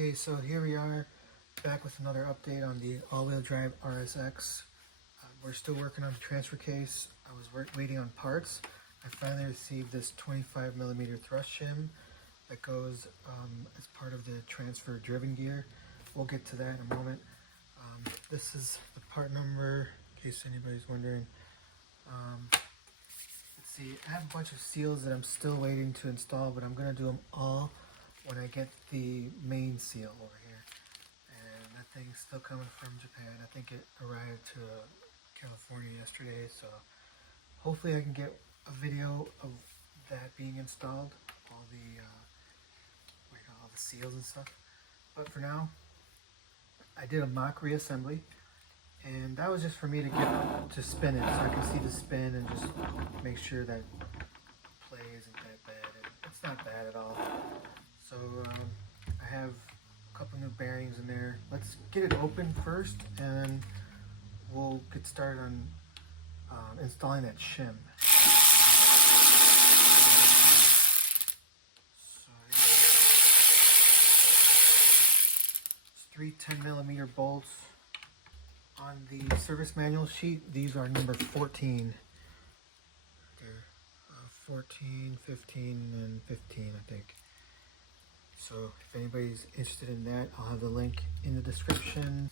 Okay, so here we are back with another update on the all-wheel drive RSX. We're still working on the transfer case. I was waiting on parts. I finally received this 25mm thrust shim that goes as part of the transfer driven gear. We'll get to that in a moment. This is the part number, in case anybody's wondering. Let's see, I have a bunch of seals that I'm still waiting to install, but I'm going to do them all when I get the main seal over here. And that thing's still coming from Japan. I think it arrived to California yesterday, so hopefully I can get a video of that being installed, all the seals and stuff. But for now, I did a mock reassembly, and that was just for me to get to spin it, so I can see the spin and just make sure that play isn't that bad. It's not bad at all. So I have a couple new bearings in there. Let's get it open first, and we'll get started on installing that shim. So it's three 10mm bolts. On the service manual sheet, these are number 14. They're 14, 15, and 15, I think. So if anybody's interested in that, I'll have the link in the description.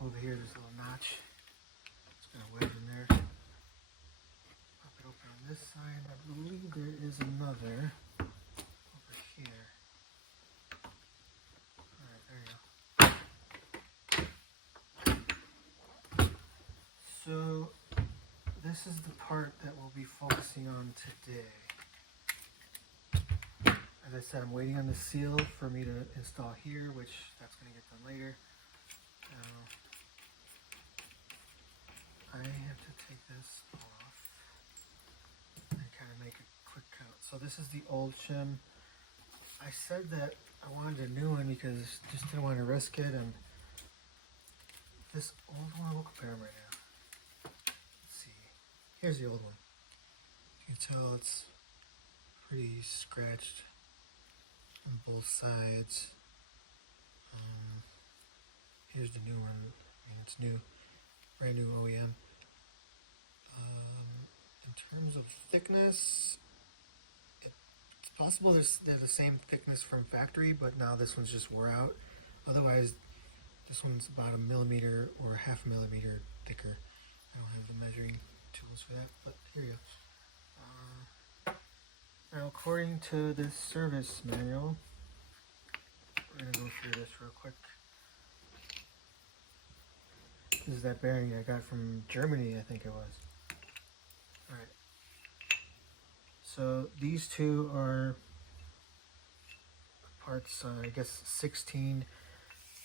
Over here, there's a little notch. It's got a wedge in there. Pop it open on this side. I believe there is another over here. Alright, there you go. So this is the part that we'll be focusing on today. As I said, I'm waiting on the seal for me to install here, which that's going to get done later. I have to take this off and kind of make a quick cut. So this is the old shim. I said that I wanted a new one because I just didn't want to risk it, and this old one, we'll compare them right now. Let's see. Here's the old one. You can tell it's pretty scratched on both sides. Here's the new one. I mean, it's new, brand new OEM. In terms of thickness, it's possible they're the same thickness from factory, but now this one's just wore out. Otherwise, this one's about 1 millimeter or 0.5 millimeter thicker. I don't have the measuring tools for that, but here you go. Now, according to this service manual, we're going to go through this real quick. This is that bearing I got from Germany, I think it was. Alright. So these two are parts, I guess 16,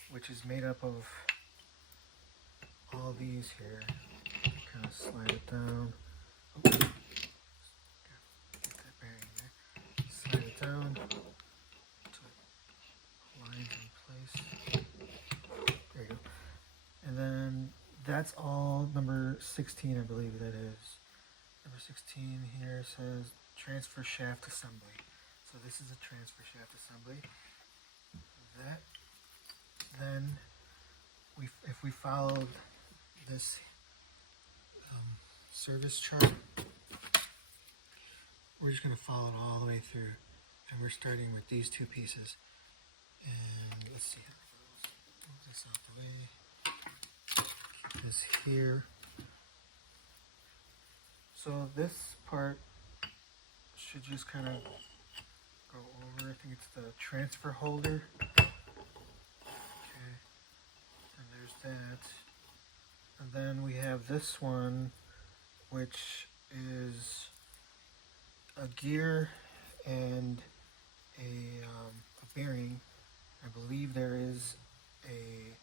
which is made up of all these here. Kind of slide it down. Oh. Get that bearing there. Slide it down until it lines in place. There you go. And then that's all number 16, I believe that is. Number 16 here says transfer shaft assembly. So this is a transfer shaft assembly. That, then, if we followed this service chart, we're just going to follow it all the way through. And we're starting with these two pieces. And let's see how it goes. Move this out the way. Keep this here. So this part should just kind of go over. I think it's the transfer holder. Okay. And there's that. And then we have this one, which is a gear and a bearing. I believe there is a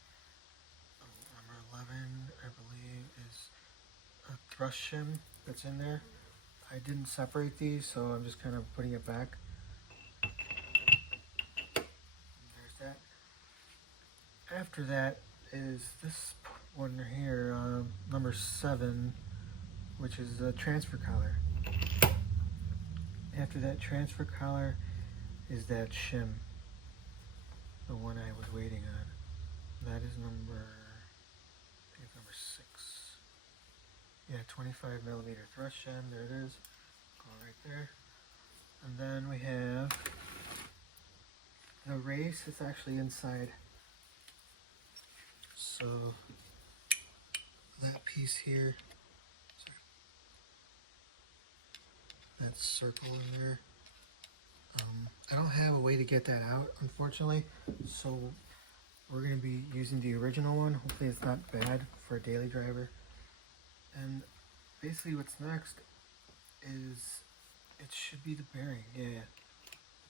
number 11, I believe, is a thrust shim that's in there. I didn't separate these, so I'm just kind of putting it back. And there's that. After that is this one here, number 7, which is a transfer collar. After that transfer collar is that shim, the one I was waiting on. That is number, I think it's number 6. Yeah, 25 millimeter thrust shim, there it is. Go right there. And then we have the race, it's actually inside. So that piece here, sorry, that circle in there, I don't have a way to get that out, unfortunately, so we're going to be using the original one. Hopefully it's not bad for a daily driver. And basically what's next is, it should be the bearing, yeah,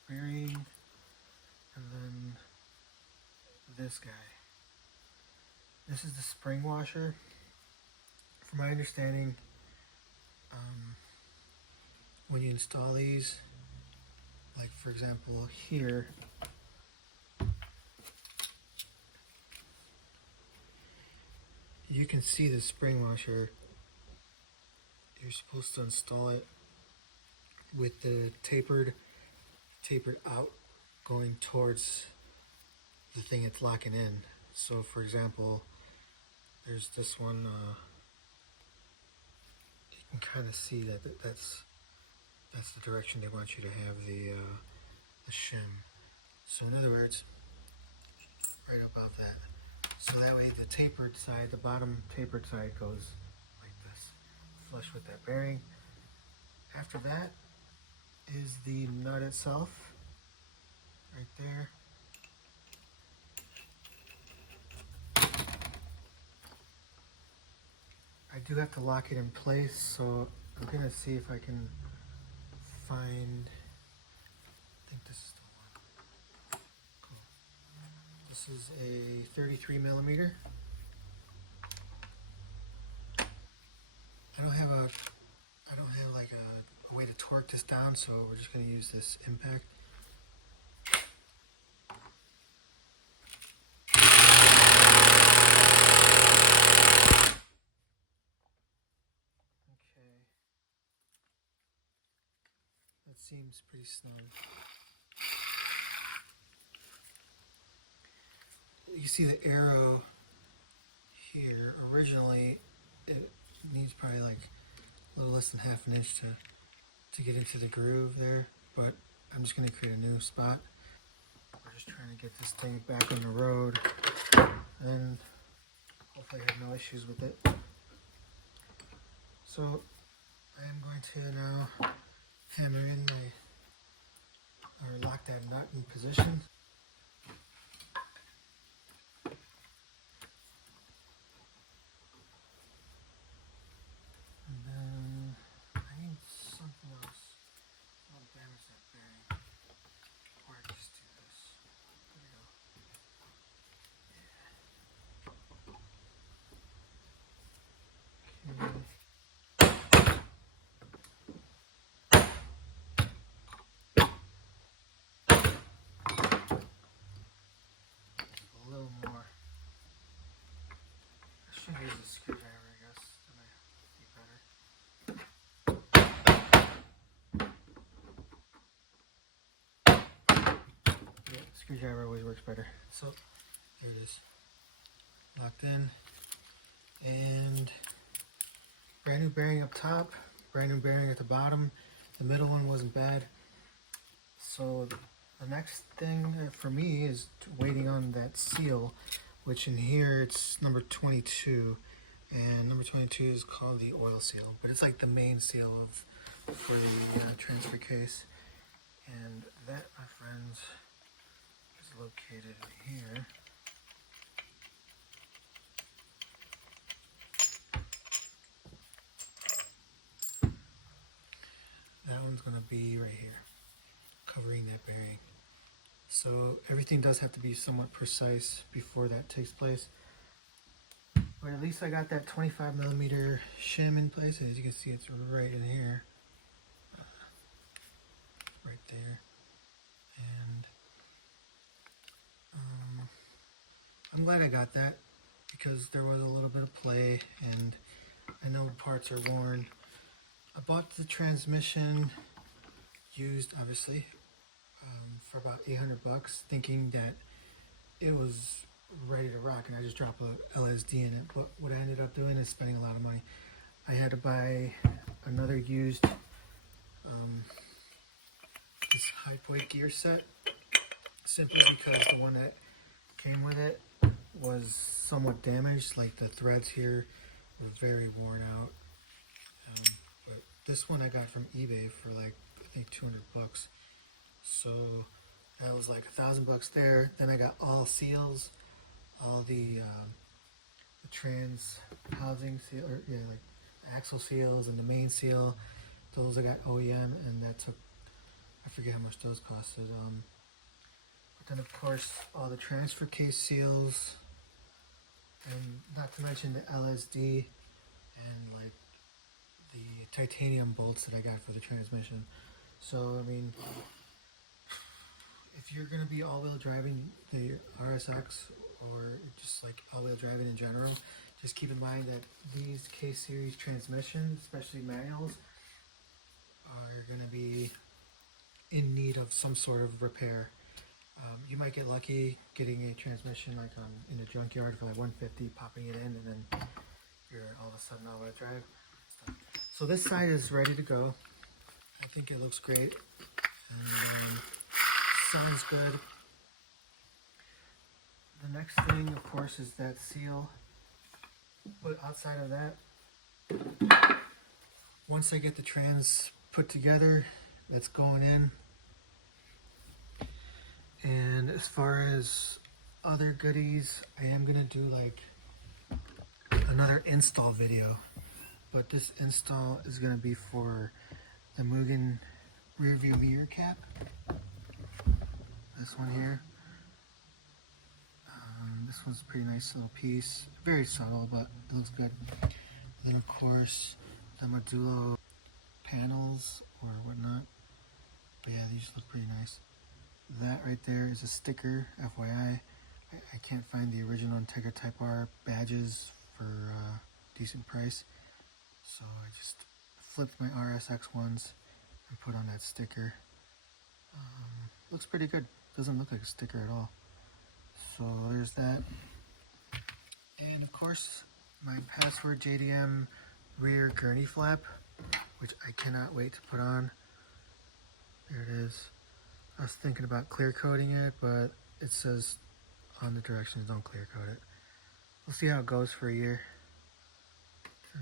bearing, and then this guy. This is the spring washer. From my understanding, when you install these, like for example here, you can see the spring washer. You're supposed to install it with the tapered out, going towards the thing it's locking in. So for example, there's this one, you can kind of see that's the direction they want you to have the shim. So in other words, right above that. So that way the tapered side, the bottom tapered side goes like this, flush with that bearing. After that is the nut itself, right there. I do have to lock it in place, so I'm gonna see if I can find, I think this is the one. Cool. This is a 33 millimeter. I don't have like a way to torque this down, so we're just gonna use this impact. That seems pretty snug. You see the arrow here. Originally, it needs probably like a little less than half an inch to get into the groove there, but I'm just going to create a new spot. We're just trying to get this thing back on the road, and hopefully I have no issues with it. So I am going to now hammer in or lock that nut in position. And then I need something else. I'll damage that bearing. Or I just do this. There we go. Yeah. Okay. A little more. I should use a screwdriver, I guess. That might be better. Yeah, screwdriver always works better. So there it is. Locked in. And brand new bearing up top, brand new bearing at the bottom. The middle one wasn't bad. So the next thing for me is waiting on that seal, which in here it's number 22, and number 22 is called the oil seal, but it's like the main seal for the transfer case. And that, my friends, is located here. That one's going to be right here, covering that bearing. So everything does have to be somewhat precise before that takes place. But at least I got that 25 millimeter shim in place. As you can see, it's right in here. Right there. And I'm glad I got that, because there was a little bit of play and I know parts are worn. I bought the transmission used, obviously, for about 800 bucks, thinking that it was ready to rock, and I just dropped a LSD in it. But what I ended up doing is spending a lot of money. I had to buy another used this high point gear set, simply because the one that came with it was somewhat damaged. Like the threads here were very worn out. But this one I got from eBay for like, I think 200 bucks. So that was like $1,000 there. Then I got all seals, all the trans housing seal, or yeah, like axle seals and the main seal. Those I got OEM, and that took, I forget how much those costed. But then of course all the transfer case seals, and not to mention the LSD and like the titanium bolts that I got for the transmission. So I mean, if you're gonna be all-wheel driving the RSX, or just like all-wheel driving in general, just keep in mind that these K-series transmissions, especially manuals, are gonna be in need of some sort of repair. You might get lucky getting a transmission like in a junkyard for like 150, popping it in, and then you're all of a sudden all-wheel drive. So this side is ready to go. I think it looks great, and sounds good. The next thing, of course, is that seal. But outside of that, once I get the trans put together, that's going in. And as far as other goodies, I am gonna do like another install video. But this install is gonna be for the Mugen rear view mirror cap. This one here. This one's a pretty nice little piece. Very subtle, but it looks good. And then of course, the Modulo panels or whatnot. But yeah, these look pretty nice. That right there is a sticker, FYI. I can't find the original Integra Type R badges for a decent price. So I just flipped my RSX ones and put on that sticker. Looks pretty good. Doesn't look like a sticker at all. So there's that. And of course, my Password JDM rear gurney flap, which I cannot wait to put on. There it is. I was thinking about clear coating it, but it says on the directions don't clear coat it. We'll see how it goes for a year.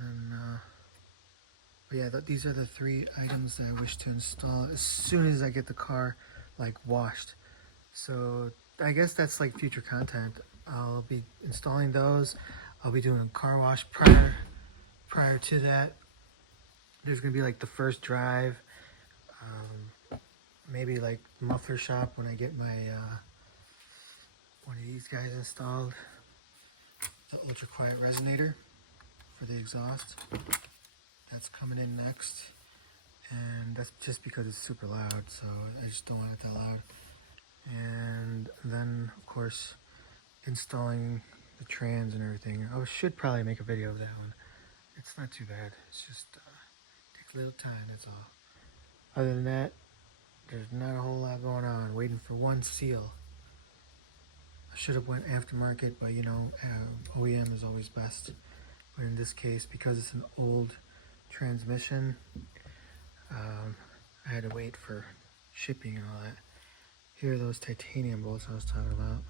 And but yeah, these are the 3 items that I wish to install as soon as I get the car like washed. So I guess that's like future content. I'll be installing those. I'll be doing a car wash prior to that. There's gonna be like the first drive, maybe like muffler shop when I get my one of these guys installed, the ultra quiet resonator for the exhaust. That's coming in next, and that's just because it's super loud, so I just don't want it that loud. And then of course installing the trans and everything. I should probably make a video of that one. It's not too bad. It's just takes a little time, that's all. Other than that, there's not a whole lot going on. Waiting for one seal. I should have went aftermarket, but you know, OEM is always best. But in this case, because it's an old transmission, I had to wait for shipping and all that. Here are those titanium bolts I was talking about.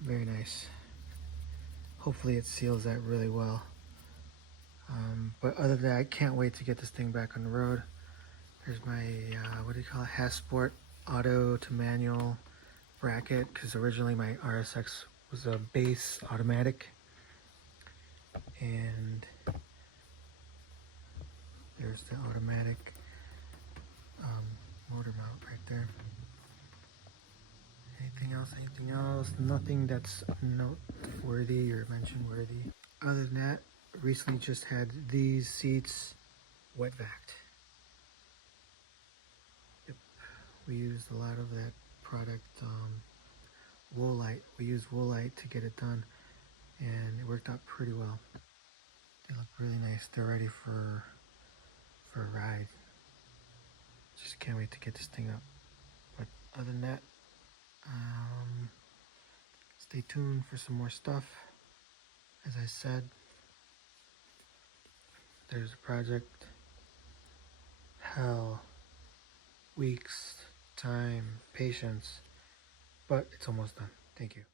Very nice. Hopefully it seals that really well. But other than that, I can't wait to get this thing back on the road. There's my, what do you call it, Hasport auto to manual bracket, because originally my RSX was a base automatic. And there's the automatic motor mount right there. Anything else? Anything else? Nothing that's noteworthy or mention worthy. Other than that, recently just had these seats wet vacked. Yep, we used a lot of that product, Woolite. We used Woolite to get it done, and it worked out pretty well. They look really nice. They're ready for a ride. Just can't wait to get this thing up. But other than that, stay tuned for some more stuff. As I said, there's a project. Hell, weeks, time, patience, but it's almost done. Thank you.